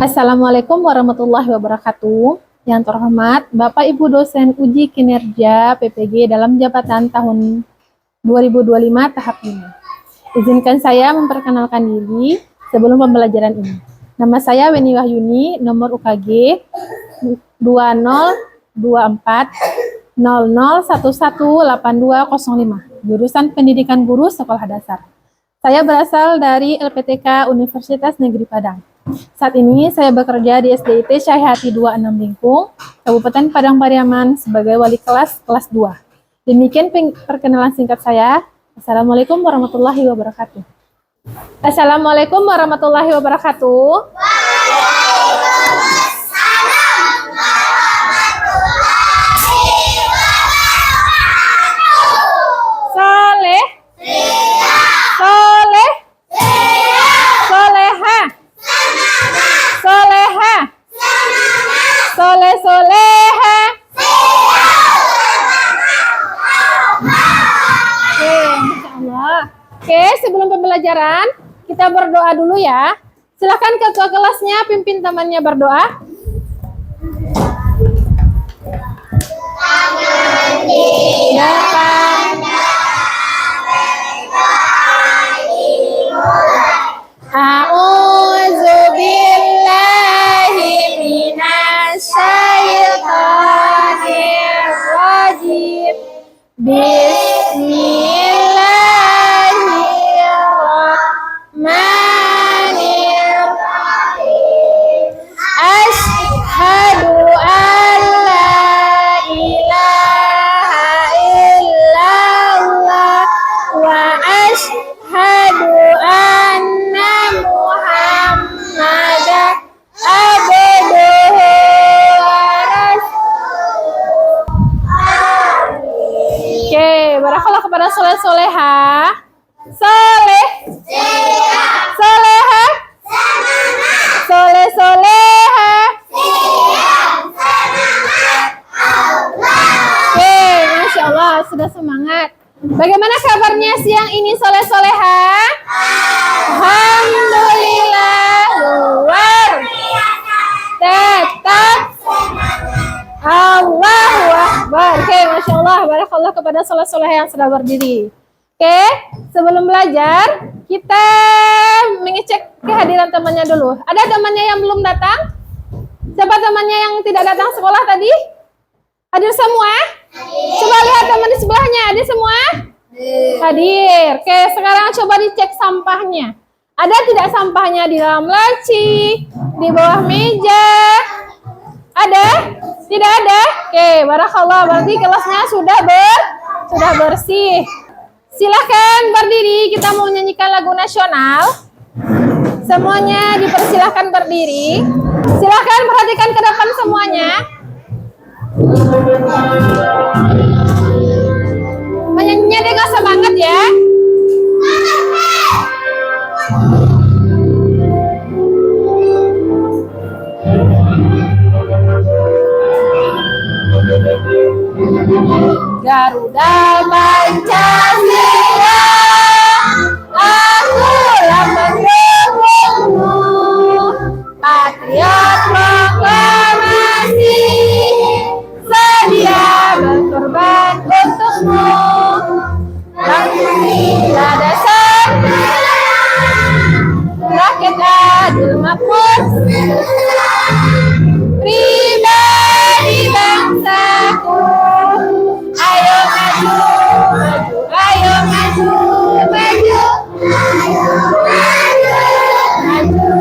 Assalamualaikum warahmatullahi wabarakatuh. Yang terhormat Bapak Ibu dosen uji kinerja PPG dalam jabatan tahun 2025 tahap 5. Izinkan saya memperkenalkan diri sebelum pembelajaran ini. Nama saya Weni Wahyuni, nomor UKG 2024 00118205, jurusan Pendidikan Guru Sekolah Dasar. Saya berasal dari LPTK Universitas Negeri Padang. Saat ini saya bekerja di SDIT Syaihati 26 Lingkung, Kabupaten Padang Pariaman sebagai wali kelas 2. Demikian perkenalan singkat saya. Assalamualaikum warahmatullahi wabarakatuh. Assalamualaikum warahmatullahi wabarakatuh. Soleh, soleh, soleha, soleha, soleh soleha. Oke, Masya Allah. Oke, sebelum pembelajaran kita berdoa dulu ya. Silakan ketua kelasnya pimpin temannya berdoa. A'udzu billahi minasyaitonir rajim. Bismillahirrahmanirrahim. Asyhadu an la ilaha illallah wa asyhadu anna Muhammadan abduhu wa rasuluh. Oke, barakallah kepada soleh soleha. Soleh, soleha, soleh soleha. Oke, Masya Allah, sudah semangat. Bagaimana kabarnya siang ini soleh soleha? Alhamdulillah, luar tetap Allahu Akbar. Oke, Masya Allah, barakallah kepada soleh soleha yang sudah berdiri. Oke, sebelum belajar kita mengecek kehadiran temannya dulu. Ada temannya yang belum datang? Siapa temannya yang tidak datang sekolah tadi? Hadir semua? Coba lihat teman di sebelahnya, hadir semua? Hadir. Oke, sekarang coba dicek sampahnya. Ada tidak sampahnya di dalam laci, di bawah meja? Ada? Tidak ada? Oke, barakallah, berarti kelasnya sudah bersih. Silahkan berdiri, kita mau menyanyikan lagu nasional. Semuanya dipersilahkan berdiri. Silahkan perhatikan ke depan semuanya. Menyanyinya dengan semangat ya. Garuda Pancasila, akulah pendukungmu, patriot proklamasi, sedia berkorban untukmu. Bangsa dasar rakyat adil makmur, pribadi bangsaku. Ayo maju, maju, ayo maju, maju, ayo maju, maju.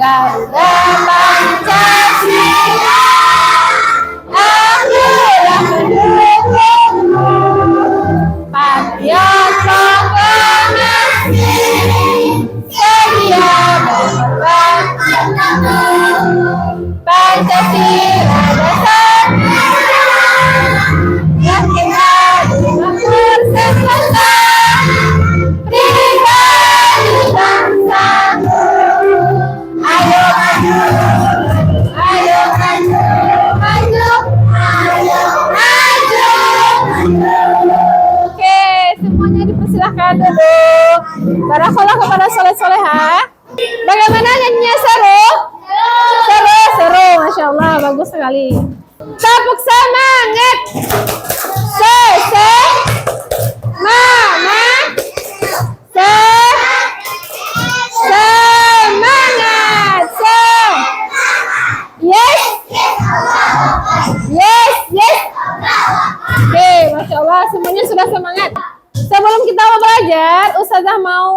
Garuda Pancasila, akulah pendukungmu, patriot proklamasi, sedia berkorban untukmu. Pancasila dasar rakyat adil makmur, sesama pribadi bangsa. Allah kepada soleh-soleha. Bagaimana nyanyinya, seru? Seru, Masya Allah, bagus sekali. Tepuk semangat. Semangat. Yes. Oke, Masya Allah, semuanya sudah semangat. Sebelum kita belajar, Ustazah mau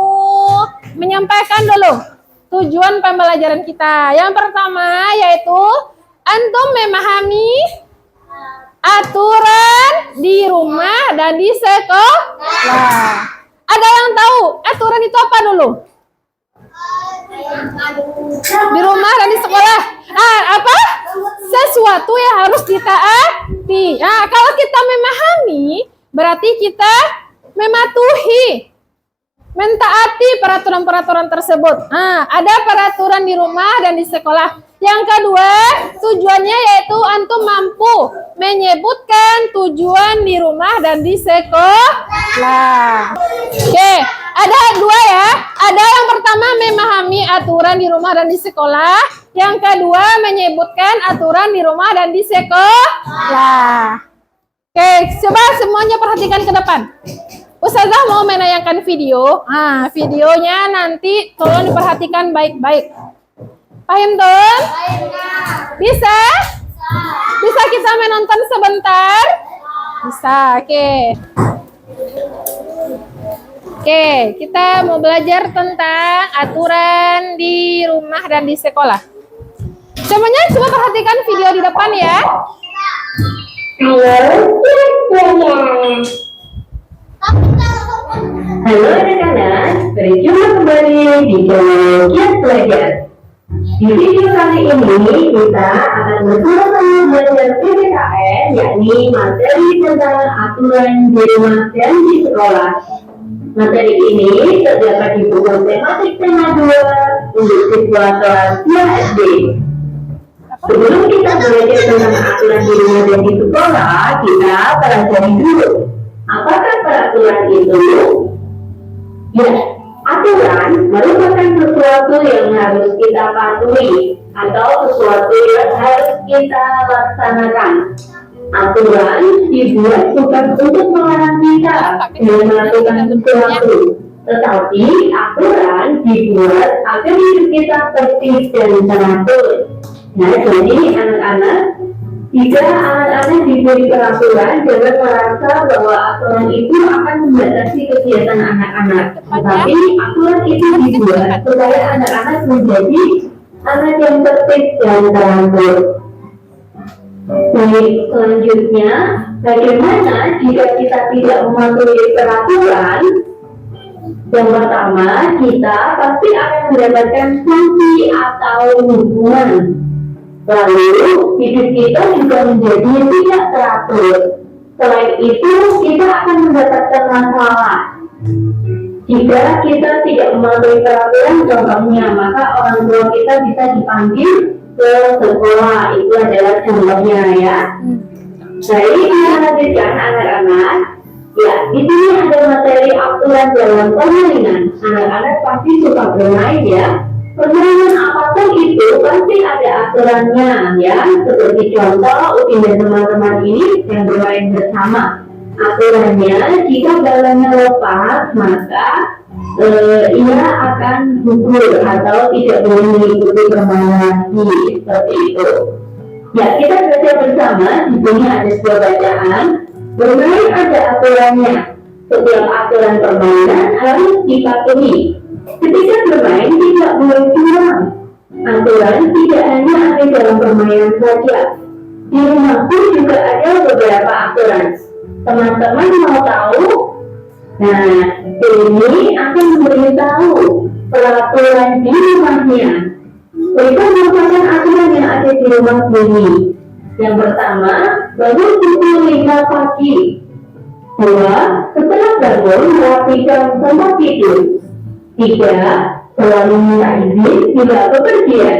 menyampaikan dulu tujuan pembelajaran kita. Yang pertama yaitu antum memahami aturan di rumah dan di sekolah. Ada yang tahu aturan itu apa dulu? Di rumah dan di sekolah. Apa? Sesuatu yang harus ditaati. Nah, kalau kita memahami, berarti kita mentaati peraturan-peraturan tersebut. Ada peraturan di rumah dan di sekolah. Yang kedua, tujuannya yaitu antum mampu menyebutkan tujuan di rumah dan di sekolah. Oke, ada dua ya. Ada yang pertama memahami aturan di rumah dan di sekolah. Yang kedua menyebutkan aturan di rumah dan di sekolah. Oke, coba semuanya perhatikan ke depan. Ustazah mau menayangkan video. Videonya nanti tolong diperhatikan baik-baik. Paham, Tun? Bisa? Bisa kita menonton sebentar? Bisa, oke. Oke, kita mau belajar tentang aturan di rumah dan di sekolah. Semuanya coba perhatikan video di depan ya. Halo anak-anak, berjumpa kembali di channel Kiat Belajar. Di video kali ini kita akan bersama-sama belajar PPKN, yakni materi tentang aturan di rumah dan di sekolah. Materi ini terdapat di buku tematik tema 2 untuk siswa kelas 2 SD. Sebelum kita belajar tentang aturan di rumah dan di sekolah, kita pelajari dulu. Apakah peraturan itu? Ya, aturan merupakan sesuatu yang harus kita patuhi atau sesuatu yang harus kita laksanakan. Aturan dibuat bukan untuk melarang kita dalam melakukan sesuatu, tetapi aturan dibuat agar hidup kita tertib dan teratur. Nah, jadi anak-anak, jika anak-anak diberi peraturan, jangan merasa bahwa aturan itu akan membatasi kegiatan anak-anak. Tetapi aturan itu dibuat supaya anak-anak menjadi anak yang tertib dan teratur. Baik, selanjutnya, bagaimana jika kita tidak mematuhi peraturan? Yang pertama, kita pasti akan mendapatkan sanksi atau hukuman. Lalu, hidup kita juga menjadi tidak teratur. Selain itu, kita akan mendapatkan masalah. Jika kita tidak mematuhi peraturan, contohnya, maka orang tua kita bisa dipanggil ke sekolah. Itu adalah contohnya ya. Baik, kita lanjutkan anak-anak. Ya, di sini ada materi aturan dalam permainan. Anak-anak pasti suka bermain ya. Permainan apapun itu pasti ada aturannya ya. Seperti contoh Upin dan teman-teman ini yang bermain bersama. Aturannya, jika balanya lepas maka ia akan gugur atau tidak boleh mengikuti permainan lagi, seperti itu. Ya, kita baca bersama. Di sini ada sebuah bacaan. Bermain ada aturannya. Setiap aturan permainan harus dipatuhi. Ketika bermain tidak boleh curang. Aturan tidak hanya ada dalam permainan saja. Di rumahku juga ada beberapa aturan. Teman-teman mau tahu? Nah, ini akan memberitahu peraturan di rumahnya. Itu merupakan aturan yang ada di rumah ini. Yang pertama, bangun pukul 5 pagi. 2. Setelah bangun, rapikan tempat tidur. 3. Selalu minta izin bila bepergian.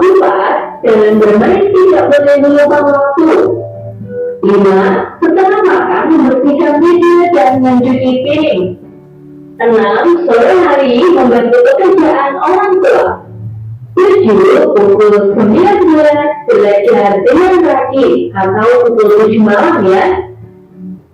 4. Dalam bermain tidak boleh melupa waktu. 5. Setelah makan, membersihkan piring dan mencuci piring. 6. Sore hari membantu pekerjaan orang tua. 7. Pukul 19 belajar dengan rakit atau pukul 7 malam ya.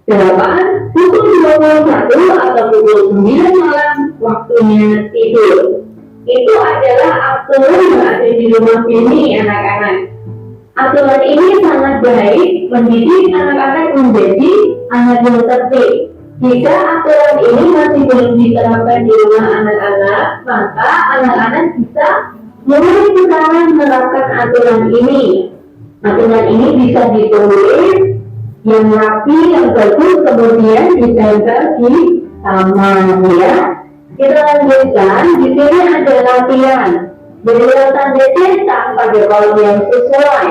8. Pukul 21 atau pukul 9 malam waktunya tidur. Itu adalah aturan yang ada di rumah ini anak-anak. Aturan ini sangat baik mendidik anak-anak menjadi anak yang tertib. Jika aturan ini masih belum diterapkan di rumah anak-anak, maka anak-anak bisa mulai sekarang menerapkan aturan ini. Aturan ini bisa ditulis yang rapi, yang bagus, kemudian ditempel di taman ya. Kita lanjutkan, di sini ada latihan. Berikan tanda cetak pada kolom yang sesuai.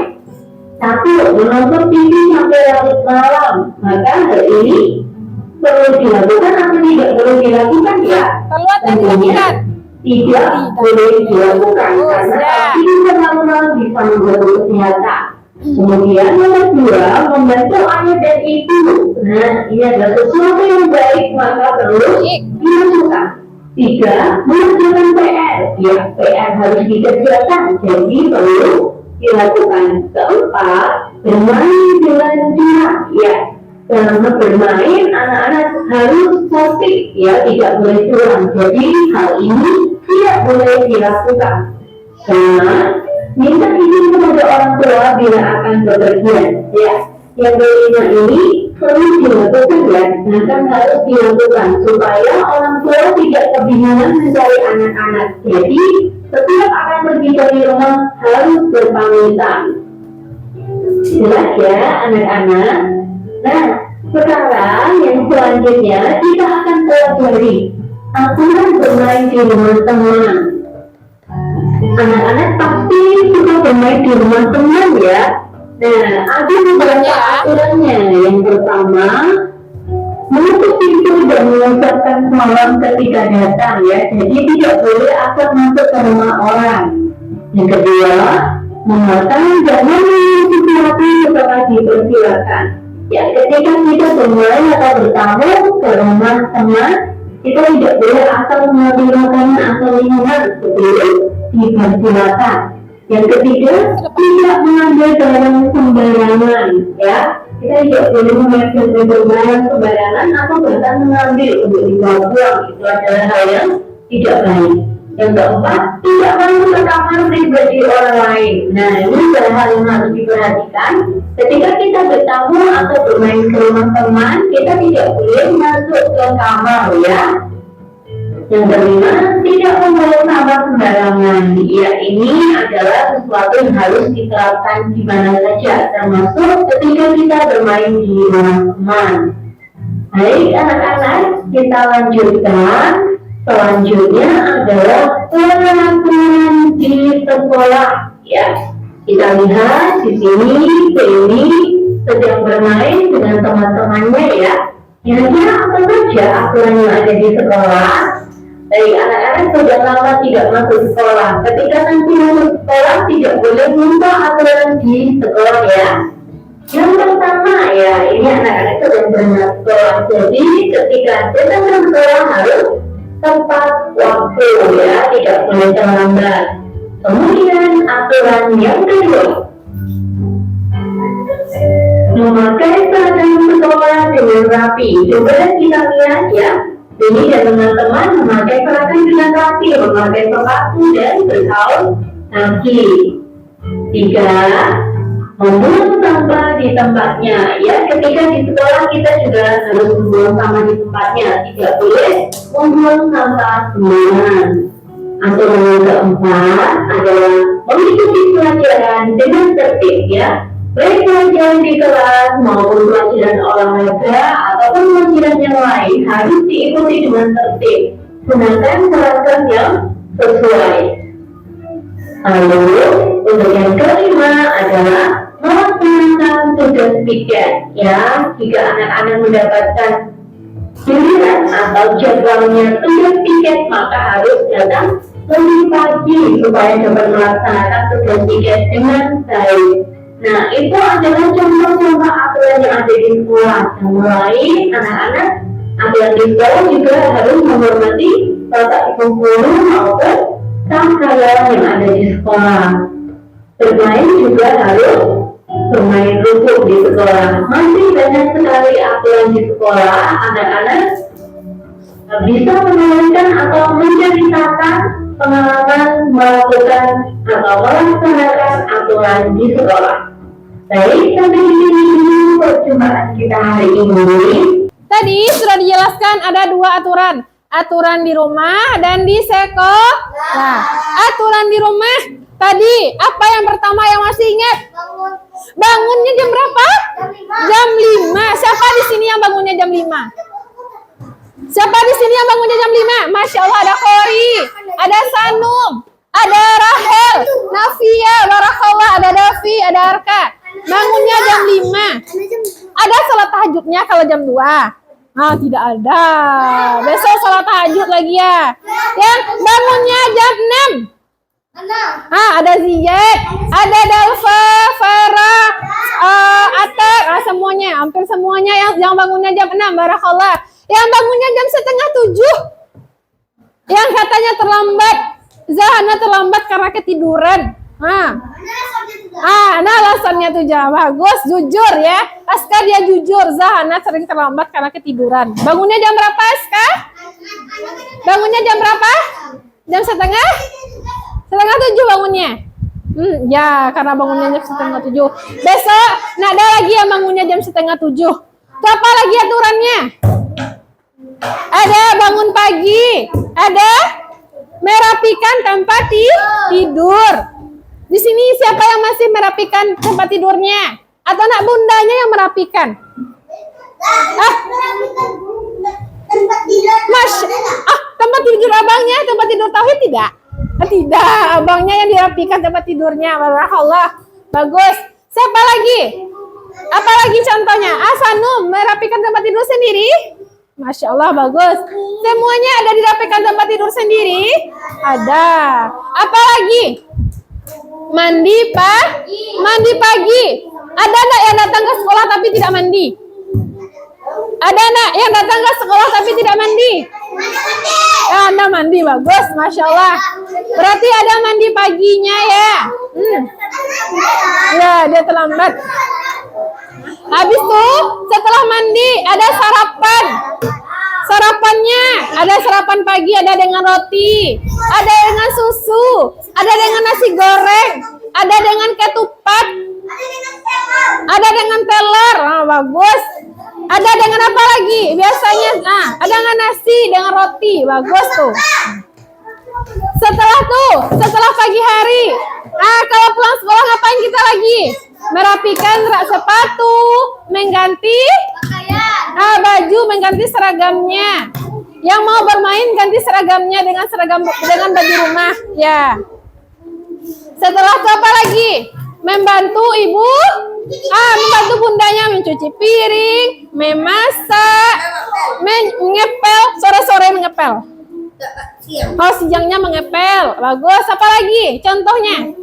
1. Menonton TV sampai larut malam. Maka hal ini perlu dilakukan atau tidak perlu dilakukan ya? Perlu atau Tentunya tidak? tidak boleh dilakukan karena TV terlalu bisa mengganggu kesehatan. Kemudian nomor 2, membantu ayah dan ibu. Nah, ini adalah sesuatu yang baik maka perlu dilakukan. 3. Mengerjakan PR. Ya, PR harus dikerjakan, jadi perlu dilakukan. 4. Bermain dengan dia. Ya, dalam bermain anak-anak harus tertib, ya, tidak boleh curang. Jadi hal ini tidak boleh dilakukan. 5. Minta izin kepada orang tua bila akan bepergian. Ya, yang kelima ini perlu dilakukan ya, dan harus dilakukan supaya orang tua tidak kebingungan mencari anak-anak. Jadi setiap akan pergi dari rumah harus berpamitan. Jelas ya anak-anak. Nah, sekarang yang selanjutnya kita akan pelajari aturan bermain di rumah teman. Anak-anak pasti suka bermain di rumah teman ya. Nah, ada beberapa aturannya. Yang pertama, menutup pintu dan mengucapkan salam ketika datang ya. Jadi tidak boleh asal masuk ke rumah orang. Yang kedua, mengatakan jangan menyentuh sesuatu setelah dipersilakan. Ya, ketika kita bermain atau bertamu ke rumah teman, kita tidak boleh asal mengambil makanan atau minuman sebelum dipersilakan. Yang ketiga, tidak mengambil barang sembarangan ya. Kita tidak boleh mengambil barang sembarangan atau bahkan mengambil untuk dibuang. Itu adalah hal yang tidak baik. Yang keempat, tidak masuk ke kamar pribadi orang lain. Nah, ini adalah hal yang harus diperhatikan. Ketika kita bertamu atau bermain ke rumah teman, kita tidak boleh masuk ke kamar ya. Yang kelima, tidak membawa sampah sembarangan. Ya, ini adalah sesuatu yang harus diterapkan di mana saja, termasuk ketika kita bermain di rumah teman. Baik anak-anak, kita lanjutkan. Selanjutnya adalah peraturan di sekolah. Ya, kita lihat di sini Penny sedang bermain dengan teman-temannya ya. Kira-kira apa saja aturan yang ada di sekolah? Baik, anak-anak sudah lama tidak masuk sekolah. Ketika nanti masuk sekolah tidak boleh lupa aturan di sekolah ya. Yang pertama ya, ini anak-anak sedang berangkat sekolah. Jadi ketika datang ke sekolah harus tepat waktu ya, tidak boleh terlambat. Kemudian aturan yang kedua, memakai seragam sekolah dengan rapi. Coba kita lihat ya. Ini dan teman-teman memakai seragam dengan rapi, memakai sepatu dan berkaus kaki. 3. Membuang sampah di tempatnya. Ya, ketika di sekolah kita juga harus membuang sampah di tempatnya. Tidak boleh membuang sampah sembarangan. Aturan yang keempat adalah mengikuti pelajaran dengan tertib ya. Baik pelajaran di kelas maupun pelajaran olahraga ataupun pelajaran yang lain harus diikuti dengan tertib. Gunakan seragam yang sesuai. Lalu untuk yang kelima adalah melaksanakan tugas piket ya. Jika anak-anak mendapatkan giliran atau jadwalnya tugas piket, maka harus datang lebih pagi supaya dapat melaksanakan tugas piket dengan baik. Nah, itu adalah contoh-contoh aturan yang ada di sekolah. Mulai anak-anak Aturan di sekolah juga harus menghormati tata guru maupun sang karyawan yang ada di sekolah. Bermain juga harus bermain rukuk di sekolah. Masih banyak sekali aturan di sekolah. Anak-anak bisa menjalankan atau menceritakan pengalaman melakukan atau melaksanakan aturan di sekolah. Baik, sampai di sini dulu perjumpaan kita hari ini. Tadi sudah dijelaskan ada 2 aturan. Aturan di rumah dan di sekolah. Nah, aturan di rumah tadi apa yang pertama yang masih ingat? Bangunnya jam berapa? Jam 5. Siapa di sini yang bangunnya jam 5? Siapa di sini yang bangunnya jam 5? Masya Allah, ada Kori, ada Sanum, ada Rahel, Nafia, Barakallah, ada Davi, ada Arka. Bangunnya jam 5. Ada salat tahajudnya kalau jam 2? Ah, tidak ada. Besok salat tahajud lagi ya. Yang bangunnya jam 6. Ada Ziyad, ada Dalfa, Farah, Atar, semuanya, hampir semuanya yang bangunnya jam 6, Barakallah. Yang bangunnya jam setengah 7. Yang katanya terlambat. Zahana terlambat karena ketiduran. Nah alasannya tuh bagus, jujur ya. Aska dia jujur, Zahana sering terlambat karena ketiduran. Bangunnya jam berapa, Aska? Bangunnya jam berapa? Jam setengah 7 bangunnya. Ya, karena bangunnya jam setengah 7. Besok, nah ada lagi yang bangunnya jam setengah 7. Itu apa lagi aturannya? Ada bangun pagi, ada merapikan tempat tidur. Di sini siapa yang masih merapikan tempat tidurnya? Atau anak bundanya yang merapikan? Tempat tidur abangnya, tempat tidur Tauhid tidak? Tidak, abangnya yang dirapikan tempat tidurnya. Barakallah, bagus. Siapa lagi? Apa lagi contohnya? Sanum merapikan tempat tidur sendiri? Masya Allah, bagus. Semuanya ada dirapikan tempat tidur sendiri? Ada. Apa lagi? Mandi pagi. Ada anak yang datang ke sekolah tapi tidak mandi? Ada anak yang datang ke sekolah tapi tidak mandi? Anda mandi, bagus, Masya Allah. Berarti ada mandi paginya ya? Ya, dia terlambat. Habis tuh, setelah mandi ada sarapan. Sarapannya ada sarapan pagi, ada dengan roti, ada dengan susu, ada dengan nasi goreng, ada dengan ketupat, ada dengan teler. Bagus. Ada dengan apa lagi? Biasanya ada dengan nasi, dengan roti. Bagus tuh. Setelah pagi hari, kalau pulang sekolah ngapain kita lagi? Merapikan rak sepatu, mengganti baju, mengganti seragamnya. Yang mau bermain ganti seragamnya dengan baju rumah. Ya. Setelah itu apa lagi? Membantu ibu, membantu bundanya mencuci piring, memasak, mengepel, sore-sore mengepel. Oh, siangnya mengepel. Bagus. Apa lagi? Contohnya?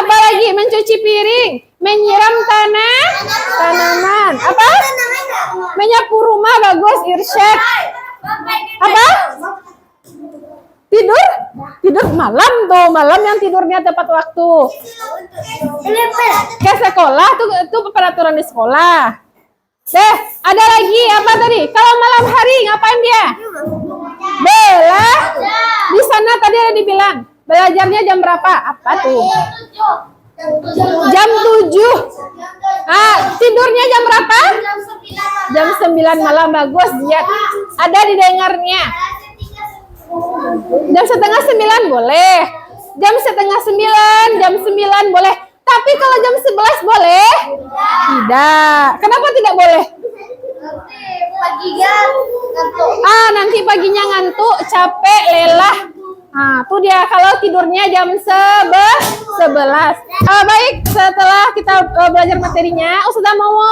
Apa lagi? Mencuci piring, menyiram tanaman. Apa? Menyapu rumah. Bagus, Irsyad. Apa? Tidur malam tuh, malam yang tidurnya tepat waktu. Ke sekolah tuh peraturan di sekolah. Ada lagi apa tadi? Kalau malam hari ngapain dia? Bela. Di sana tadi ada dibilang, belajarnya jam berapa? Apa tuh? Jam 7. Tidurnya jam berapa? Jam 9 malam. Bagus, lihat. Ada didengarnya. Jam setengah 9 boleh. Jam setengah 9, jam 9 boleh. Tapi kalau jam 11 boleh? Tidak. Kenapa tidak boleh? Nanti paginya ngantuk, capek, lelah. Tuh dia kalau tidurnya jam 11. Baik, setelah kita belajar materinya, Ustazah mau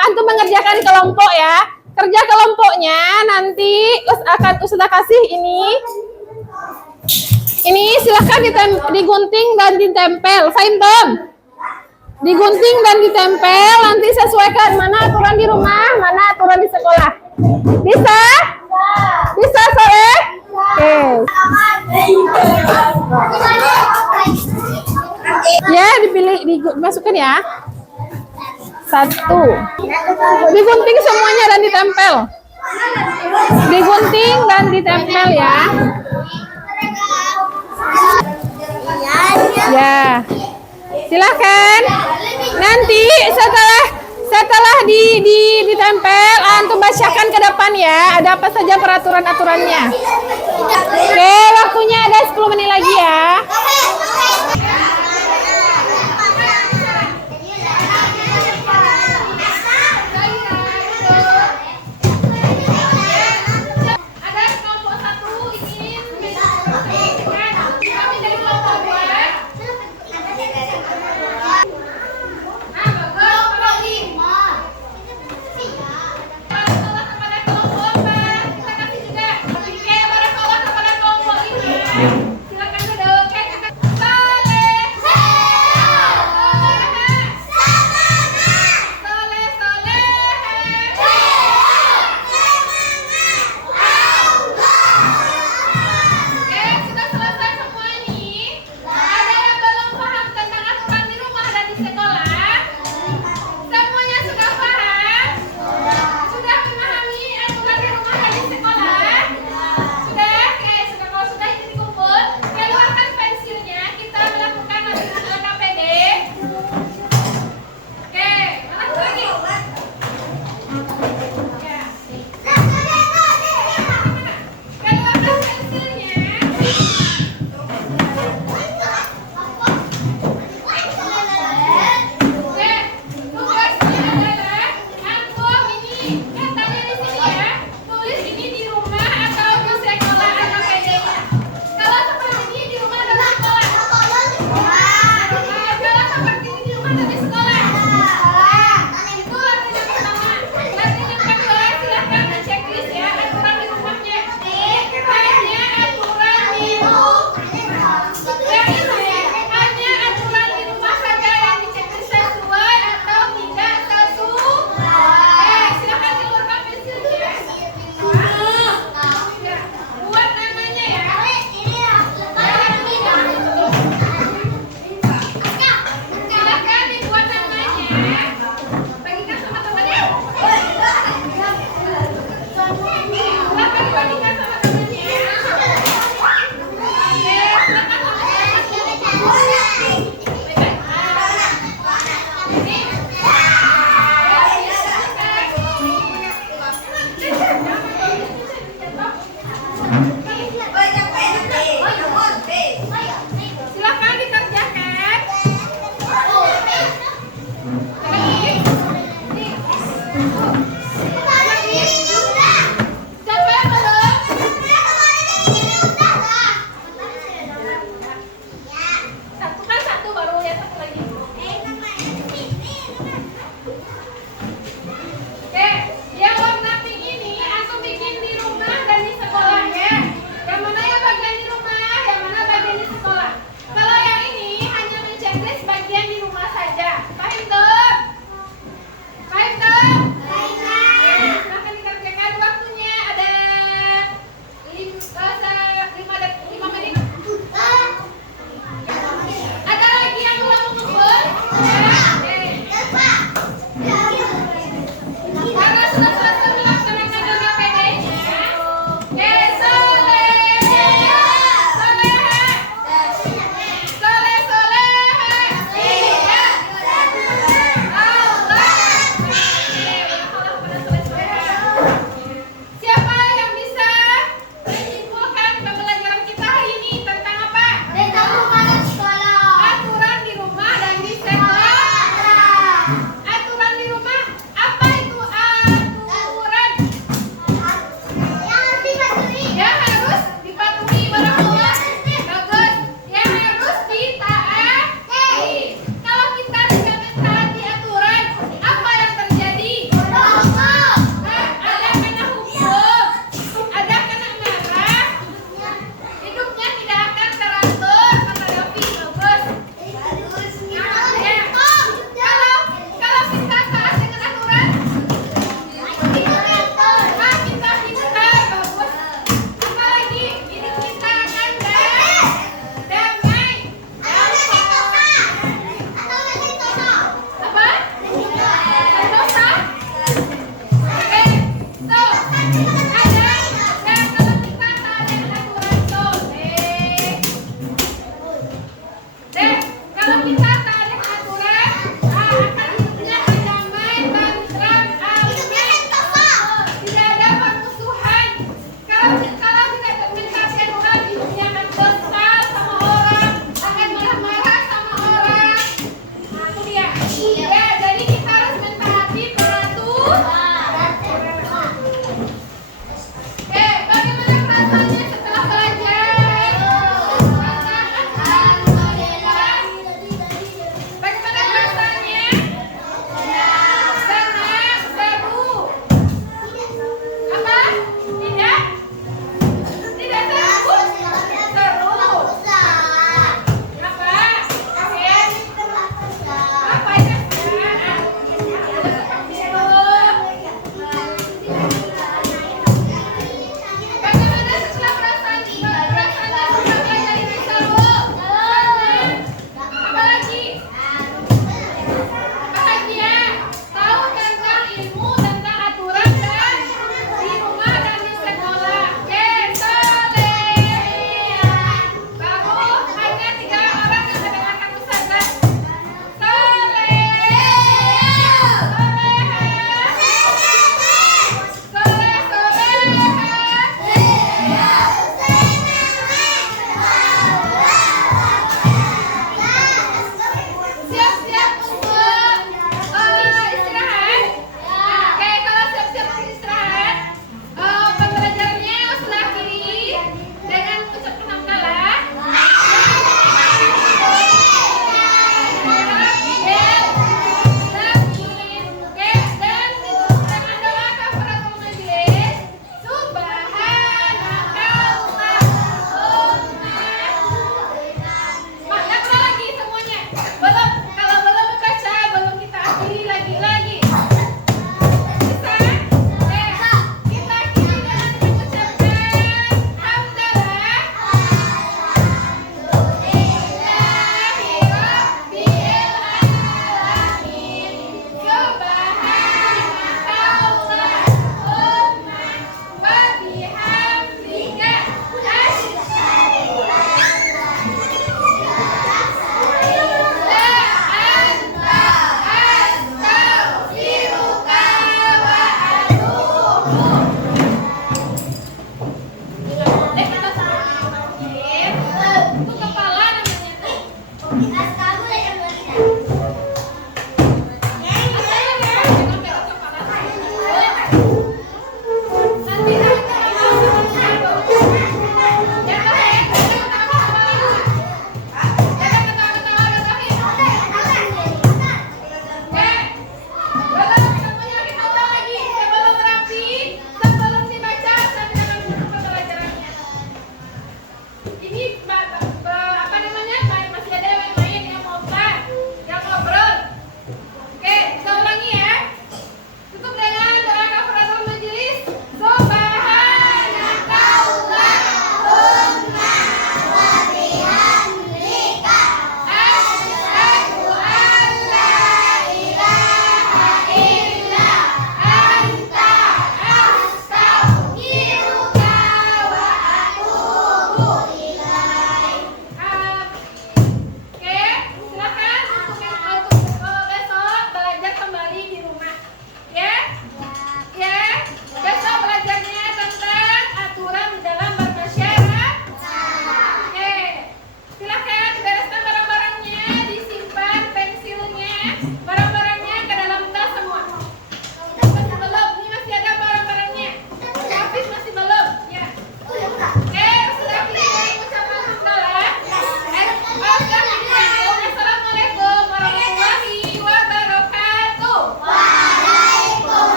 antum mengerjakan kelompok ya. Kerja kelompoknya nanti akan Ustazah kasih ini. Ini silahkan digunting dan ditempel. Fahim, Tom? Digunting dan ditempel, nanti sesuaikan mana aturan di rumah, mana aturan di sekolah. Bisa? Bisa, Soleh? Oke. Ya, dipilih, dimasukkan ya. 1. Digunting semuanya dan ditempel. Digunting dan ditempel ya. Ya. Silakan. Nanti setelah ditempel, antum bacakan ke depan ya. Ada apa saja peraturan-aturannya. Oke,